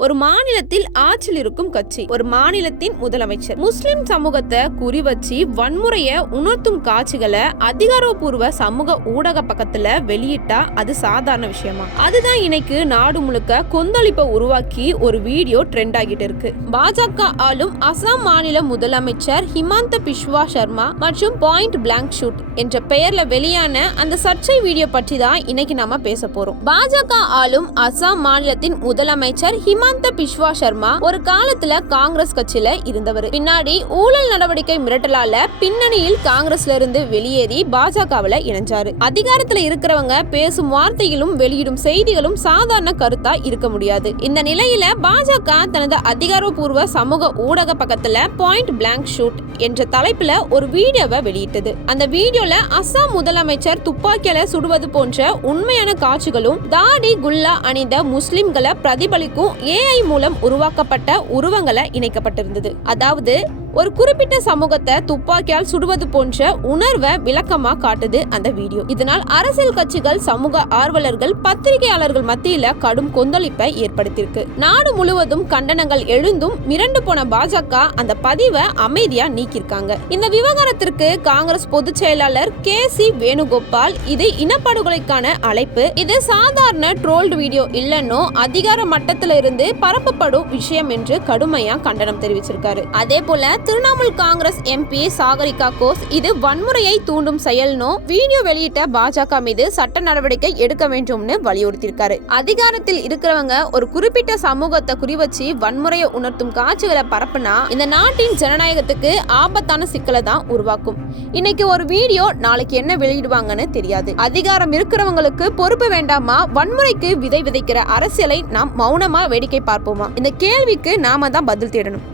ஒரு மாநிலத்தில் ஆட்சியில் இருக்கும் கட்சி ஒரு மாநிலத்தின் முதலமைச்சர். முஸ்லிம் சமூகத்தை குறி வச்சு வன்முறைய உணர்த்தும் காட்சிகளை அதிகாரப்பூர்வ சமூக ஊடக பக்கத்துல வெளியிட்டா அது சாதாரண விஷயமா? அதுதான் இன்னைக்கு நாடு முழுக்க கொந்தளிப்பை உருவாக்கி ஒரு வீடியோ ட்ரெண்ட் ஆகிட்டு இருக்கு. பாஜக ஆளும் அசாம் மாநில முதலமைச்சர் ஹிமாந்த பிஸ்வா சர்மா மற்றும் பாயிண்ட் பிளாங்க் ஷூட் என்ற பெயர்ல வெளியான அந்த சர்ச்சை வீடியோ பற்றி தான் இன்னைக்கு நாம பேச போறோம். பாஜக ஆளும் அசாம் மாநிலத்தின் முதலமைச்சர் ஹிமந்த பிஸ்வா சர்மா ஒரு காலத்துல காங்கிரஸ் கட்சியில இருந்தவர். பின்னாடி ஊழல் நடவடிக்கை மிரட்டலால பின்னணியில் காங்கிரஸ்ல இருந்து வெளியேறி பாஜகவுல இணைஞ்சாரு. அதிகாரத்துல இருக்கிறவங்க பேசும் வார்த்தைகளும் வெளியிடும் செய்திகளும் சாதாரண கருத்தா இருக்க முடியாது. இந்த நிலையில பாஜக தனது அதிகாரப்பூர்வ சமூக ஊடக பக்கத்துல பாயிண்ட் பிளாங்க் ஷூட் என்ற தலைப்புல ஒரு வீடியோவை வெளியிட்டது. அந்த வீடியோல அசாம் முதலமைச்சர் துப்பாக்கியால சுடுவது போன்ற உண்மையான காட்சிகளும் தாடி குல்லா அணிந்த முஸ்லிம்களை பிரதிபலிக்கும் ஏஐ மூலம் உருவாக்கப்பட்ட உருவங்களை இணைக்கப்பட்டிருந்தது. அதாவது ஒரு குறிப்பிட்ட சமூகத்தை துப்பாக்கியால் சுடுவது போன்ற உணர்வை விளக்கமா காட்டுது அந்த வீடியோ. இதனால் அரசியல் கட்சிகள் சமூக ஆர்வலர்கள் பத்திரிகையாளர்கள் மத்தியில கடும் கொந்தளிப்பை ஏற்படுத்தியிருக்கு. நாடு முழுவதும் கண்டனங்கள் எழுந்தும் மிரண்டு போன பாஜக அந்த பதிவை அமைதியா நீக்கியிருக்காங்க. இந்த விவகாரத்திற்கு காங்கிரஸ் பொதுச் செயலாளர் கே சி வேணுகோபால் இது இனப்படுகொலைக்கான அழைப்பு. இது சாதாரண ட்ரோல்டு வீடியோ இல்லைன்னோ அதிகார மட்டத்திலிருந்து பரப்பப்படும் விஷயம் என்று கடுமையா கண்டனம் தெரிவிச்சிருக்காரு. அதே போல திரிணாமுல் காங்கிரஸ் எம்பி சாகரிகா கோஸ் இது வன்முறையை தூண்டும் செயல்னோ வீடியோ வெளியிட்ட பாஜக மீது சட்ட நடவடிக்கை எடுக்க வேண்டும்னு வலியுறுத்தியிருக்காரு. அதிகாரத்தில் இருக்கிறவங்க ஒரு குறிப்பிட்ட சமூகத்தை குறிவச்சு வன்முறையை உணர்த்தும் காட்சிகளை பரப்புனா இந்த நாட்டின் ஜனநாயகத்துக்கு ஆபத்தான சிக்கலை தான் உருவாக்கும். இன்னைக்கு ஒரு வீடியோ நாளைக்கு என்ன வெளியிடுவாங்கன்னு தெரியாது. அதிகாரம் இருக்கிறவங்களுக்கு பொறுப்பு வேண்டாமா? வன்முறைக்கு விதை விதைக்கிற அரசியலை நாம் மௌனமா வேடிக்கை பார்ப்போமா? இந்த கேள்விக்கு நாம தான் பதில் தேடணும்.